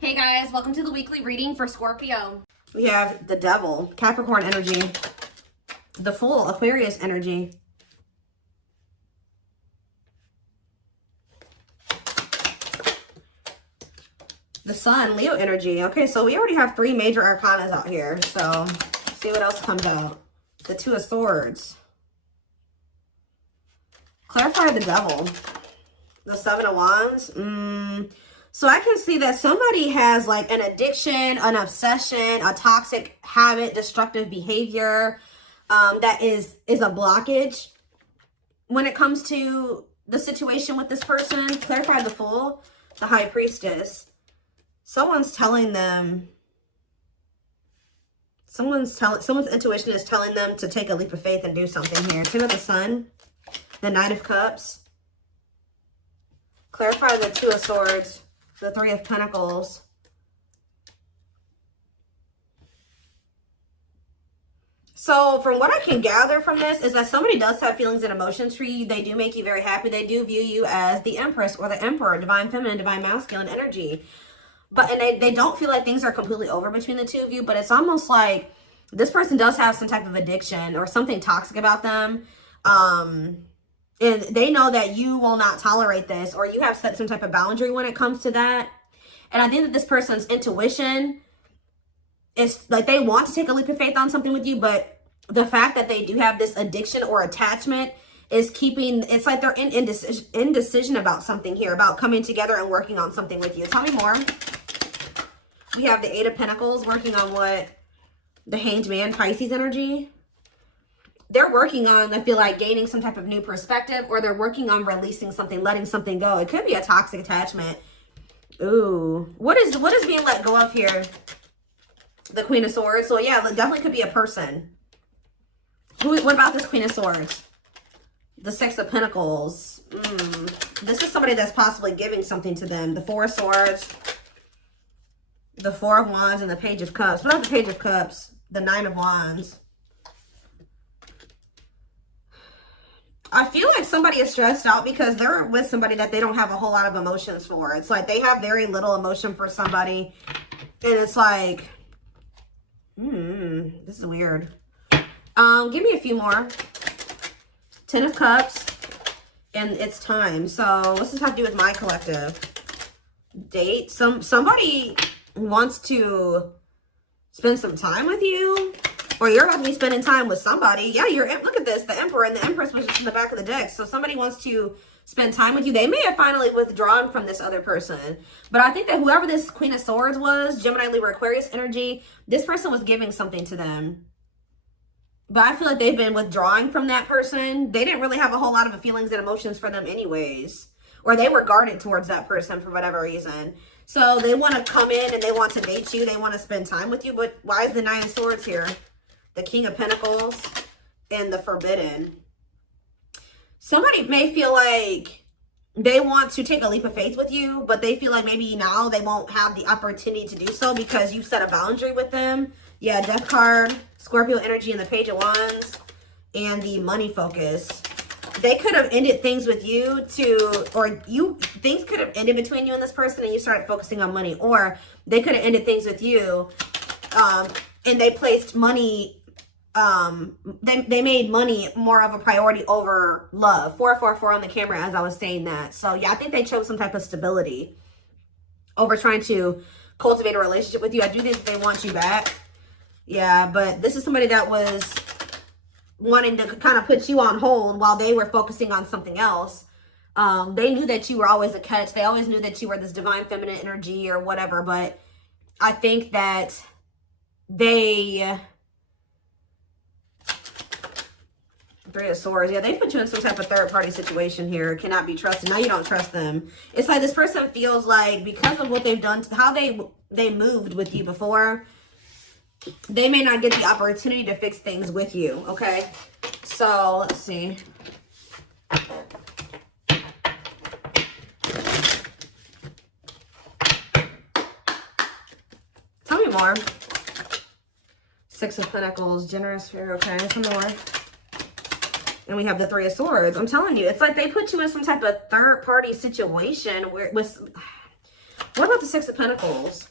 Hey guys, welcome to the weekly reading for Scorpio. We have the Devil, Capricorn energy, the Fool, Aquarius energy, the Sun, Leo energy. Okay, so we already have 3 major arcanas out here. So let's see what else comes out. The Two of Swords. Clarify the Devil. The Seven of Wands. So I can see that somebody has like an addiction, an obsession, a toxic habit, destructive behavior that is a blockage when it comes to the situation with this person. Clarify the Fool, the High Priestess. Someone's telling them, someone's intuition is telling them to take a leap of faith and do something here. Two of the Sun, the Knight of Cups. Clarify the Two of Swords, the Three of Pentacles. So from what I can gather from this is that somebody does have feelings and emotions for you. They do make you very happy. They do view you as the Empress or the Emperor, divine feminine, divine masculine energy. And they don't feel like things are completely over between the two of you, but it's almost like this person does have some type of addiction or something toxic about them. And they know that you will not tolerate this, or you have set some type of boundary when it comes to that. And I think that this person's intuition is like they want to take a leap of faith on something with you, but the fact that they do have this addiction or attachment is keeping, it's like they're in indecision about something here, about coming together and working on something with you. Tell me more. We have the Eight of Pentacles working on what? The Hanged Man, Pisces energy. They're working on, I feel like, gaining some type of new perspective, or they're working on releasing something, letting something go. It could be a toxic attachment. Ooh. What is being let go of here? The Queen of Swords. So yeah, it definitely could be a person. What about this Queen of Swords? The Six of Pentacles. This is somebody that's possibly giving something to them. The Four of Swords, the Four of Wands, and the Page of Cups. What about the Page of Cups? The Nine of Wands. I feel like somebody is stressed out because they're with somebody that they don't have a whole lot of emotions for. It's like they have very little emotion for somebody. And it's like, this is weird. Give me a few more. Ten of Cups. And it's time. So what's this have to do with my collective? Date. Somebody wants to spend some time with you. Or you're about to be spending time with somebody. Yeah, look at this. The Emperor and the Empress was just in the back of the deck. So somebody wants to spend time with you. They may have finally withdrawn from this other person. But I think that whoever this Queen of Swords was, Gemini, Libra, Aquarius energy, this person was giving something to them. But I feel like they've been withdrawing from that person. They didn't really have a whole lot of feelings and emotions for them anyways. Or they were guarded towards that person for whatever reason. So they want to come in and they want to date you. They want to spend time with you. But why is the Nine of Swords here? The King of Pentacles and the Forbidden. Somebody may feel like they want to take a leap of faith with you, but they feel like maybe now they won't have the opportunity to do so because you set a boundary with them. Yeah, Death card, Scorpio energy, and the Page of Wands, and the Money focus. They could have ended things with you things could have ended between you and this person and you started focusing on money. Or they could have ended things with you and they placed money, they made money more of a priority over love. 444 on the camera as I was saying that. So yeah, I think they chose some type of stability over trying to cultivate a relationship with you. I do think they want you back. Yeah, but this is somebody that was wanting to kind of put you on hold while they were focusing on something else. They knew that you were always a catch. They always knew that you were this divine feminine energy or whatever. But I think that they... Three of Swords. Yeah, they put you in some type of third-party situation here. Cannot be trusted. Now you don't trust them. It's like this person feels like because of what they've done, how they moved with you before, they may not get the opportunity to fix things with you, okay? So, let's see. Tell me more. Six of Pentacles, Generous Spirit, okay? Some more. And we have the Three of Swords. I'm telling you, it's like they put you in some type of third-party situation where What about the Six of Pentacles?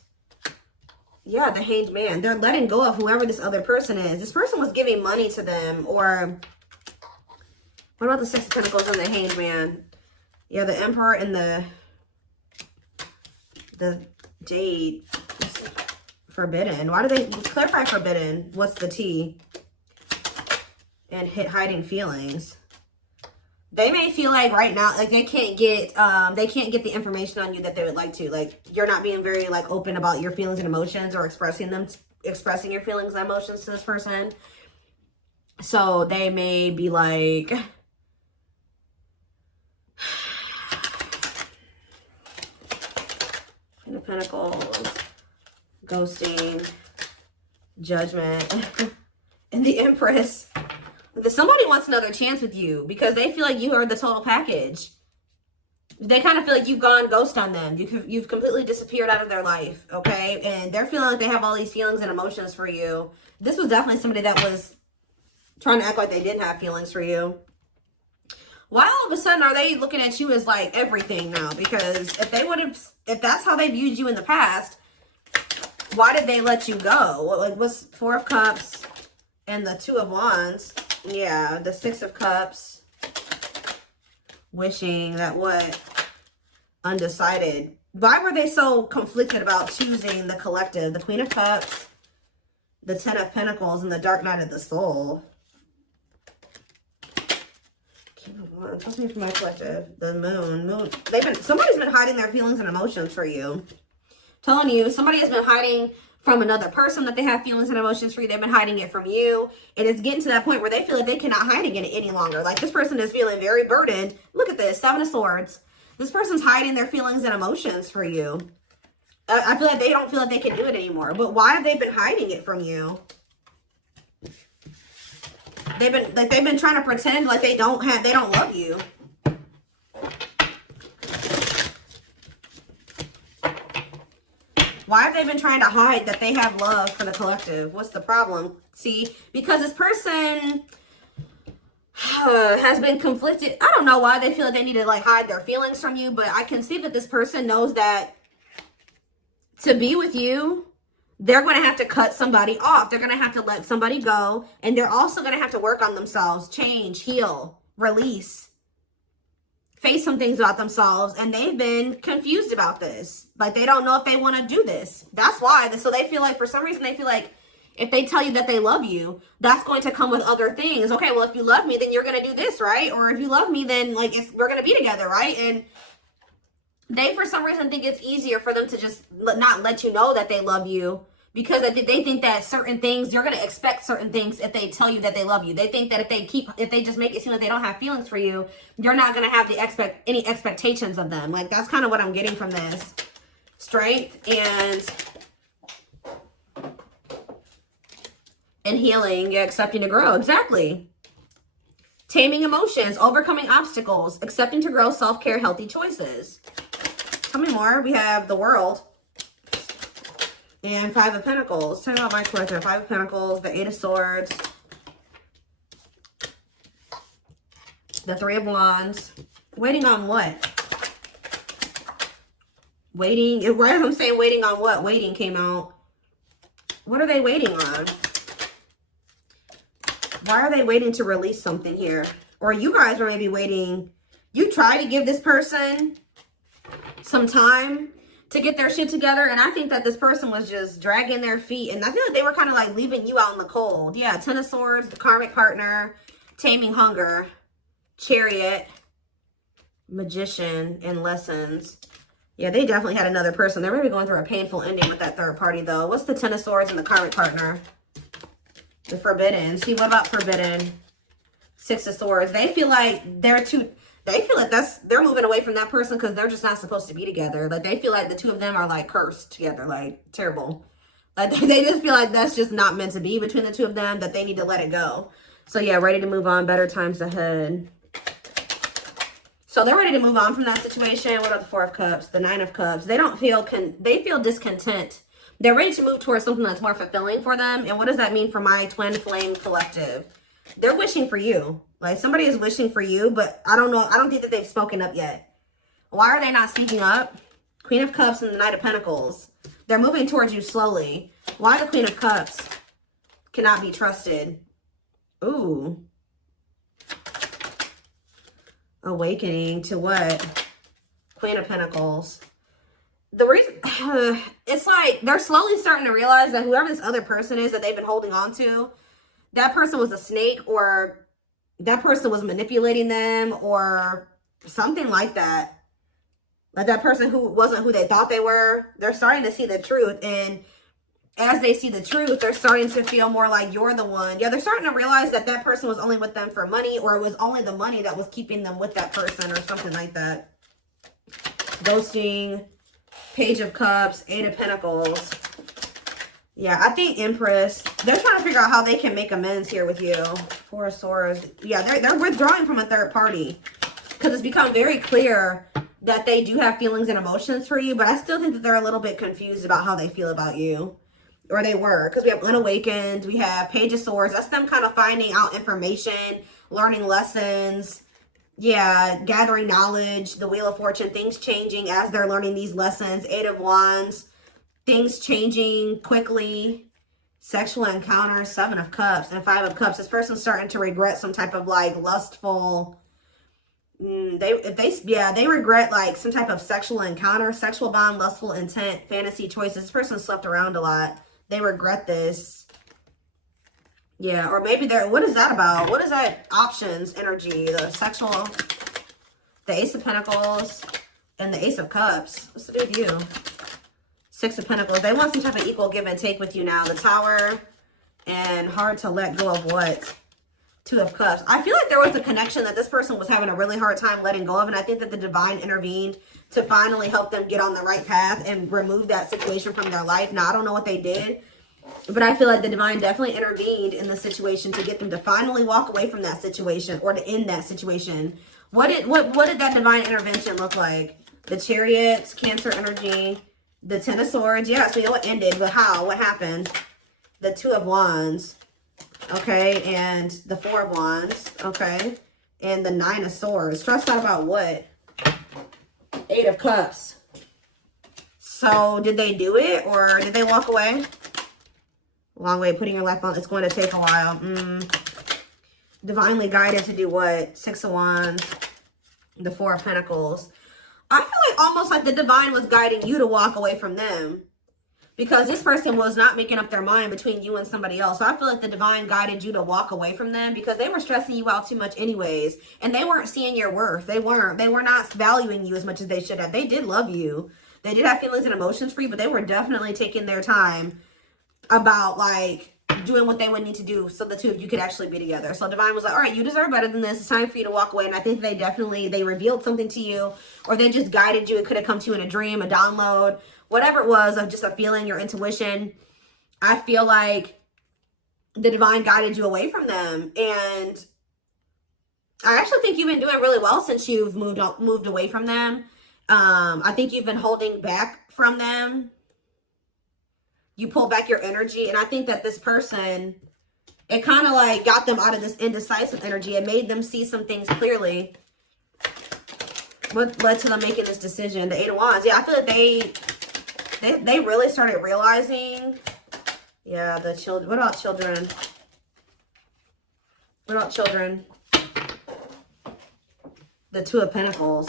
Yeah, the Hanged Man. They're letting go of whoever this other person is. This person was giving money to them, or what about the Six of Pentacles and the Hanged Man? Yeah, the Emperor and the Jade. Forbidden. Why do they clarify forbidden? What's the T? And hiding feelings. They may feel like right now, like they can't get the information on you that they would like to. Like you're not being very like open about your feelings and emotions, or expressing your feelings and emotions to this person. So they may be like, Queen of Pentacles, ghosting, Judgment, and the Empress. Somebody wants another chance with you because they feel like you are the total package. They kind of feel like you've gone ghost on them. You've completely disappeared out of their life, okay? And they're feeling like they have all these feelings and emotions for you. This was definitely somebody that was trying to act like they didn't have feelings for you. Why all of a sudden are they looking at you as like everything now? Because if that's how they viewed you in the past, why did they let you go? Like, what's Four of Cups and the Two of Wands? Yeah, the Six of Cups. Wishing that what? Undecided. Why were they so conflicted about choosing the collective? The Queen of Cups, the Ten of Pentacles, and the Dark Night of the Soul. King of Wands. What's me for my collective? The Moon. Somebody's been hiding their feelings and emotions for you. Telling you, somebody has been hiding from another person that they have feelings and emotions for you. They've been hiding it from you. And it's getting to that point where they feel like they cannot hide it any longer. Like this person is feeling very burdened. Look at this, Seven of Swords. This person's hiding their feelings and emotions for you. I feel like they don't feel like they can do it anymore. But why have they been hiding it from you? They've been trying to pretend like they don't love you. Why have they been trying to hide that they have love for the collective? What's the problem? See, because this person has been conflicted. I don't know why they feel like they need to like hide their feelings from you, but I can see that this person knows that to be with you, they're going to have to cut somebody off. They're going to have to let somebody go. And they're also going to have to work on themselves, change, heal, release. Face some things about themselves, and they've been confused about this. Like they don't know if they want to do this. That's why. So they feel like for some reason they feel like if they tell you that they love you, that's going to come with other things. Okay, well if you love me, then you're going to do this, right? Or if you love me, then like we're going to be together, right? And they for some reason think it's easier for them to just not let you know that they love you, because they think that certain things, you're going to expect certain things if they tell you that they love you. They think that if they just make it seem like they don't have feelings for you, you're not going to have any expectations of them. Like, that's kind of what I'm getting from this. Strength and healing, yeah, accepting to grow. Exactly. Taming emotions, overcoming obstacles, accepting to grow, self-care, healthy choices. How many more? We have the World. And Five of Pentacles. Tell me about my collector. Five of Pentacles, the Eight of Swords, the Three of Wands. Waiting on what? Waiting. Right as I'm saying waiting on what? Waiting came out. What are they waiting on? Why are they waiting to release something here? Or you guys are maybe waiting. You try to give this person some time to get their shit together, and I think that this person was just dragging their feet, and I feel like they were kind of like leaving you out in the cold. Yeah, Ten of Swords, the Karmic Partner, Taming Hunger, Chariot, Magician, and Lessons. Yeah, they definitely had another person. They're maybe going through a painful ending with that third party, though. What's the Ten of Swords and the Karmic Partner? The Forbidden. See, what about Forbidden? Six of Swords. They feel like they're moving away from that person because they're just not supposed to be together. Like, they feel like the two of them are like cursed together, like terrible. Like, they just feel like that's just not meant to be between the two of them, that they need to let it go. So yeah, ready to move on, better times ahead. So they're ready to move on from that situation. What about the Four of Cups, the Nine of Cups? They feel discontent. They're ready to move towards something that's more fulfilling for them. And what does that mean for my twin flame collective? They're wishing for you. Like, somebody is wishing for you, but I don't know. I don't think that they've spoken up yet. Why are they not speaking up? Queen of Cups and the Knight of Pentacles. They're moving towards you slowly. Why the Queen of Cups cannot be trusted? Ooh. Awakening to what? Queen of Pentacles. The reason, it's like they're slowly starting to realize that whoever this other person is that they've been holding on to, that person was a snake, or that person was manipulating them, or something like that. Like that person who wasn't who they thought they were. They're starting to see the truth. And as they see the truth, they're starting to feel more like you're the one. Yeah, they're starting to realize that that person was only with them for money, or it was only the money that was keeping them with that person, or something like that. Ghosting, Page of Cups, Eight of Pentacles. Yeah, I think Empress, they're trying to figure out how they can make amends here with you. Four of Swords. Yeah, they're withdrawing from a third party. Because it's become very clear that they do have feelings and emotions for you, but I still think that they're a little bit confused about how they feel about you. Or they were, because we have Unawakened, we have Page of Swords. That's them kind of finding out information, learning lessons. Yeah, gathering knowledge, the Wheel of Fortune, things changing as they're learning these lessons. Eight of Wands, things changing quickly. Sexual encounter, Seven of Cups, and Five of Cups. This person's starting to regret some type of like lustful, they regret like some type of sexual encounter, sexual bond, lustful intent, fantasy choices. This person slept around a lot. They regret this. Yeah, or maybe they're, what is that about? What is that options energy? The sexual, the Ace of Pentacles, and the Ace of Cups. What's to do with you? Six of Pentacles. They want some type of equal give and take with you now. The Tower, and hard to let go of what? Two of Cups. I feel like there was a connection that this person was having a really hard time letting go of, and I think that the Divine intervened to finally help them get on the right path and remove that situation from their life. Now, I don't know what they did, but I feel like the Divine definitely intervened in the situation to get them to finally walk away from that situation, or to end that situation. What did that Divine intervention look like? The Chariots, Cancer energy, the Ten of Swords. Yeah, so it ended, but how? What happened? The Two of Wands. Okay, and the Four of Wands. Okay, and the Nine of Swords. Stressed out about what? Eight of Cups. So did they do it, or did they walk away? Long way, putting your life on. It's going to take a while. Divinely guided to do what? Six of Wands. The Four of Pentacles. I feel like almost like the Divine was guiding you to walk away from them. Because this person was not making up their mind between you and somebody else. So I feel like the Divine guided you to walk away from them, because they were stressing you out too much anyways. And they weren't seeing your worth. They were not valuing you as much as they should have. They did love you. They did have feelings and emotions for you, but they were definitely taking their time about like doing what they would need to do so the two of you could actually be together. So Divine was like, all right, you deserve better than this. It's time for you to walk away. And I think they revealed something to you, or they just guided you. It could have come to you in a dream, a download, whatever it was, of just a feeling, your intuition. I feel like the Divine guided you away from them. And I actually think you've been doing really well since you've moved away from them. I think you've been holding back from them. You pull back your energy. And I think that this person, it kind of like got them out of this indecisive energy. It made them see some things clearly. What led to them making this decision? The Eight of Wands. Yeah, I feel like they really started realizing. Yeah, the children. What about children? What about children? The Two of Pentacles.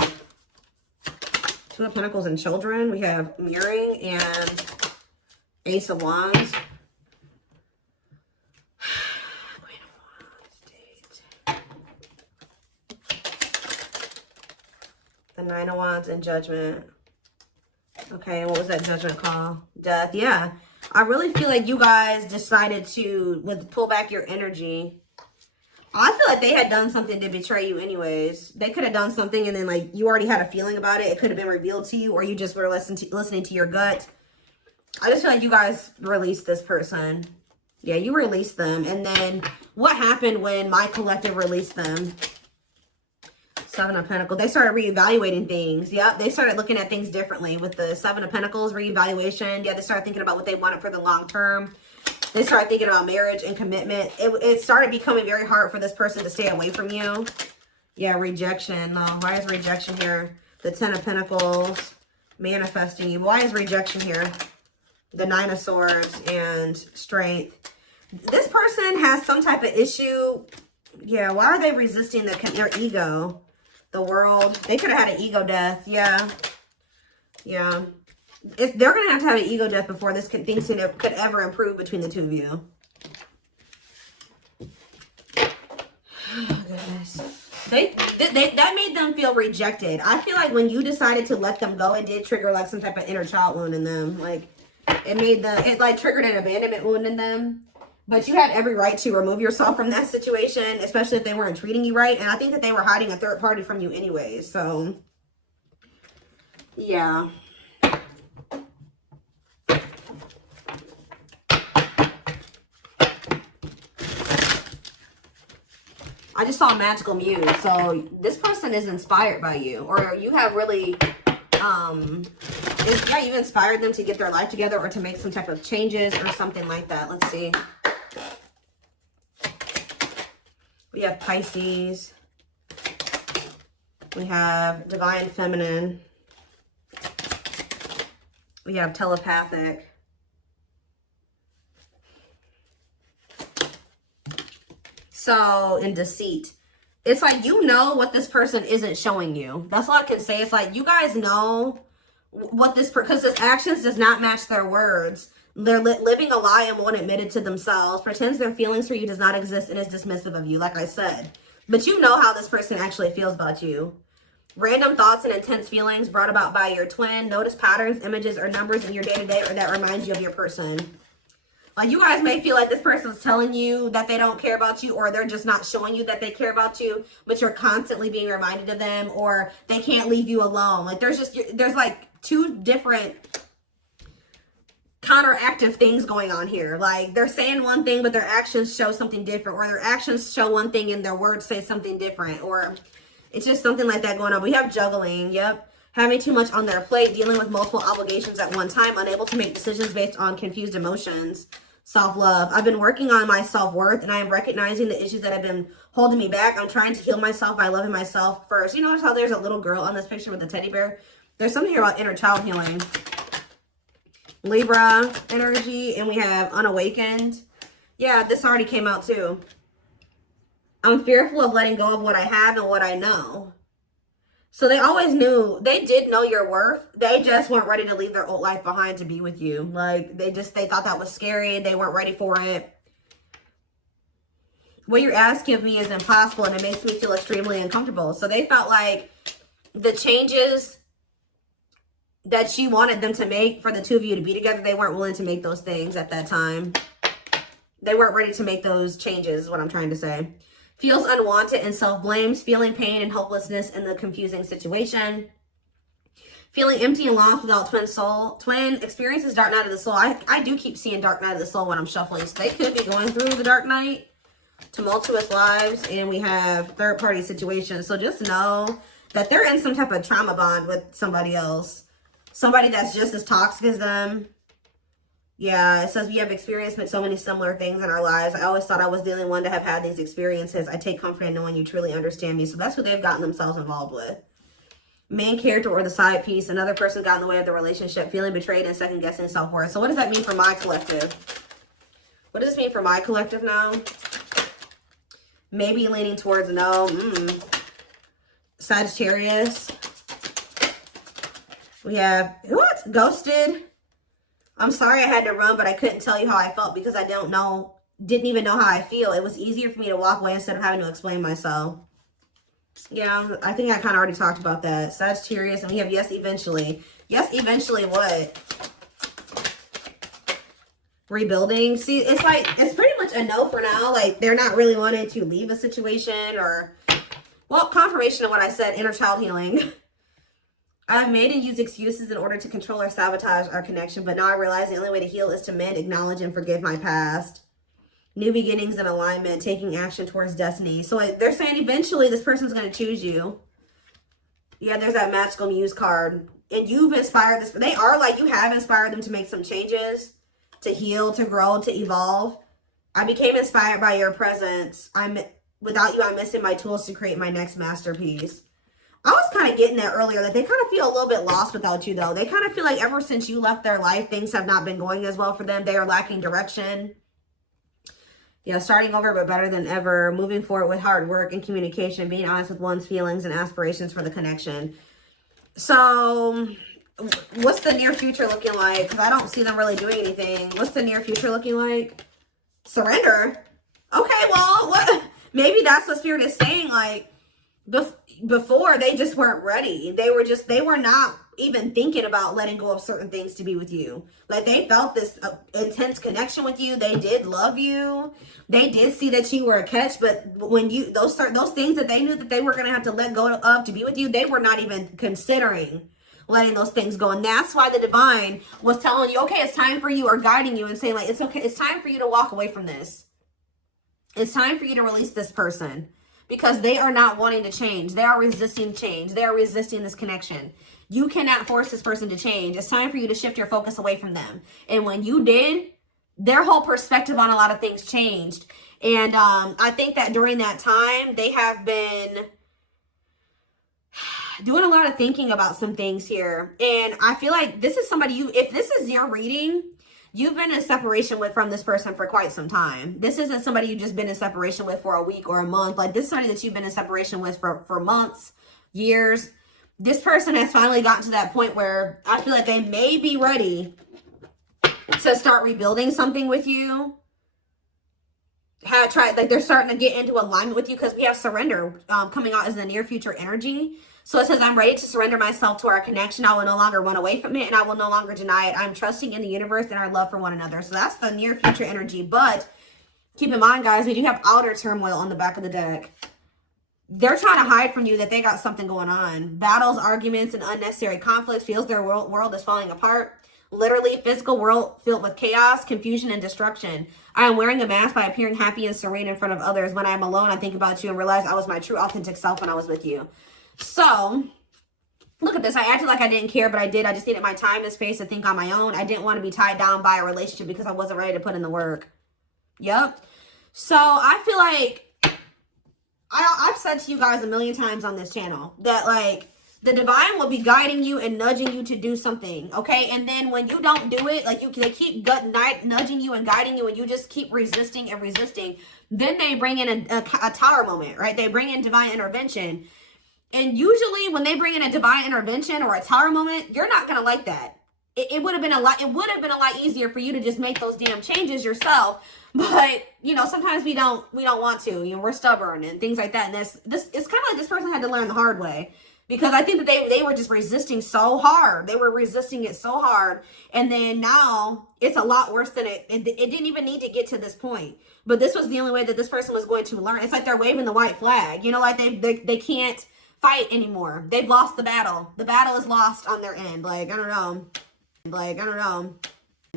Two of Pentacles and children. We have mirroring and Ace of Wands. Queen of Wands. The Nine of Wands and Judgment. Okay, what was that Judgment call? Death. Yeah. I really feel like you guys decided to pull back your energy. I feel like they had done something to betray you anyways. They could have done something and then like you already had a feeling about it. It could have been revealed to you, or you just were listening to your gut. I just feel like you guys released this person. Yeah, you released them. And then what happened when my collective released them? Seven of Pentacles. They started reevaluating things. Yep, they started looking at things differently with the Seven of Pentacles reevaluation. Yeah, they started thinking about what they wanted for the long term. They started thinking about marriage and commitment. It started becoming very hard for this person to stay away from you. Yeah, rejection. No, why is rejection here? The Ten of Pentacles. manifesting you. Why is rejection here? The Nine of Swords and Strength. This person has some type of issue. Yeah, why are they resisting their ego? The World. They could have had an ego death. Yeah. Yeah. They're going to have an ego death before things could ever improve between the two of you. Oh, goodness. That made them feel rejected. I feel like when you decided to let them go, it did trigger like some type of inner child wound in them. Like it like triggered an abandonment wound in them. But you had every right to remove yourself from that situation, especially if they weren't treating you right. And I think that they were hiding a third party from you anyways. So, yeah. I just saw Magical Muse. So this person is inspired by you, or you have really, yeah, you inspired them to get their life together or to make some type of changes or something like that. Let's see. We have Pisces. We have Divine Feminine. We have Telepathic. So, in Deceit. It's like, you know what this person isn't showing you. That's all I can say. It's like, you guys know what this, because this actions does not match their words. They're living a lie and won't admit it to themselves. Pretends their feelings for you does not exist and is dismissive of you, like I said. But you know how this person actually feels about you. Random thoughts and intense feelings brought about by your twin. Notice patterns, images, or numbers in your day-to-day or that remind you of your person. Like, you guys may feel like this person's telling you that they don't care about you, or they're just not showing you that they care about you, but you're constantly being reminded of them, or they can't leave you alone. Like, there's like two different counteractive things going on here. Like, they're saying one thing, but their actions show something different, or their actions show one thing and their words say something different, or it's just something like that going on. We have juggling. Yep. Having too much on their plate, dealing with multiple obligations at one time, unable to make decisions based on confused emotions. Self-love. I've been working on my self-worth, and I am recognizing the issues that have been holding me back. I'm trying to heal myself by loving myself first. You notice how there's a little girl on this picture with a teddy bear? There's something here about inner child healing. Libra energy, and we have Unawakened. Yeah, this already came out too. I'm fearful of letting go of what I have and what I know. So they always knew, they did know your worth. They just weren't ready to leave their old life behind to be with you. Like, they thought that was scary. They weren't ready for it. What you're asking of me is impossible, and it makes me feel extremely uncomfortable. So they felt like the changes that you wanted them to make for the two of you to be together, they weren't willing to make those things at that time. They weren't ready to make those changes, is what I'm trying to say. Feels unwanted and self-blames, feeling pain and hopelessness in the confusing situation. Feeling empty and lost without twin soul. Twin experiences dark night of the soul. I do keep seeing dark night of the soul when I'm shuffling. So they could be going through the dark night. Tumultuous lives. And we have third party situations. So just know that they're in some type of trauma bond with somebody else. Somebody that's just as toxic as them. Yeah, it says we have experienced so many similar things in our lives. I always thought I was the only one to have had these experiences. I take comfort in knowing you truly understand me. So that's who they've gotten themselves involved with. Main character or the side piece. Another person got in the way of the relationship. Feeling betrayed and second guessing self-worth. So what does that mean for my collective? What does this mean for my collective now? Maybe leaning towards no. Sagittarius. We have, what? Ghosted. I'm sorry I had to run, but I couldn't tell you how I felt because I didn't even know how I feel. It was easier for me to walk away instead of having to explain myself. Yeah, I think I kind of already talked about that. Sagittarius, and we have yes, eventually. Yes, eventually what? Rebuilding. See, it's like, it's pretty much a no for now. Like, they're not really wanting to leave a situation or, well, confirmation of what I said, inner child healing. I've made and used excuses in order to control or sabotage our connection, but now I realize the only way to heal is to mend, acknowledge, and forgive my past. New beginnings and alignment, taking action towards destiny. So they're saying eventually this person's going to choose you. Yeah, there's that Magical Muse card. And you've inspired this. They are like, you have inspired them to make some changes, to heal, to grow, to evolve. I became inspired by your presence. Without you, I'm missing my tools to create my next masterpiece. I was kind of getting that earlier, that they kind of feel a little bit lost without you, though. They kind of feel like ever since you left their life, things have not been going as well for them. They are lacking direction. Yeah, starting over, but better than ever. Moving forward with hard work and communication. Being honest with one's feelings and aspirations for the connection. So, what's the near future looking like? Because I don't see them really doing anything. What's the near future looking like? Surrender? Okay, well, what? Maybe that's what Spirit is saying, like, before they just weren't ready. They were not even thinking about letting go of certain things to be with you. Like, they felt this intense connection with you. They did love you. They did see that you were a catch, but when you, those things that they knew that they were going to have to let go of to be with you, they were not even considering letting those things go. And that's why the divine was telling you, okay, it's time for you, or guiding you and saying, like, it's okay. It's time for you to walk away from this. It's time for you to release this person. Because they are not wanting to change. They are resisting change. They are resisting this connection. You cannot force this person to change. It's time for you to shift your focus away from them. And when you did, their whole perspective on a lot of things changed. And I think that during that time, they have been doing a lot of thinking about some things here. And I feel like this is somebody if this is your reading, you've been in separation from this person for quite some time. This isn't somebody you've just been in separation with for a week or a month. Like, this is somebody that you've been in separation with for months, years. This person has finally gotten to that point where I feel like they may be ready to start rebuilding something with you. Like, they're starting to get into alignment with you, because we have surrender coming out as the near future energy. So it says, I'm ready to surrender myself to our connection. I will no longer run away from it, and I will no longer deny it. I'm trusting in the universe and our love for one another. So that's the near future energy. But keep in mind, guys, we do have outer turmoil on the back of the deck. They're trying to hide from you that they got something going on. Battles, arguments, and unnecessary conflicts. Feels their world is falling apart. Literally, physical world filled with chaos, confusion, and destruction. I am wearing a mask by appearing happy and serene in front of others. When I am alone, I think about you and realize I was my true, authentic self when I was with you. So, look at this. I acted like I didn't care, but I did. I just needed my time and space to think on my own. I didn't want to be tied down by a relationship because I wasn't ready to put in the work. Yep. So, I feel like I've said to you guys a million times on this channel that, like, the divine will be guiding you and nudging you to do something, okay? And then when you don't do it, like, they keep nudging you and guiding you, and you just keep resisting and resisting, then they bring in a tower moment, right? They bring in divine intervention. And usually when they bring in a divine intervention or a tower moment, you're not going to like that. It would have been a lot easier for you to just make those damn changes yourself. But, you know, sometimes we don't want to. You know, we're stubborn and things like that. And it's kind of like this person had to learn the hard way. Because I think that they were just resisting so hard. They were resisting it so hard. And then now it's a lot worse than it didn't even need to get to this point. But this was the only way that this person was going to learn. It's like they're waving the white flag. You know, like they can't fight anymore. They've lost the battle. The battle is lost on their end. Like, I don't know.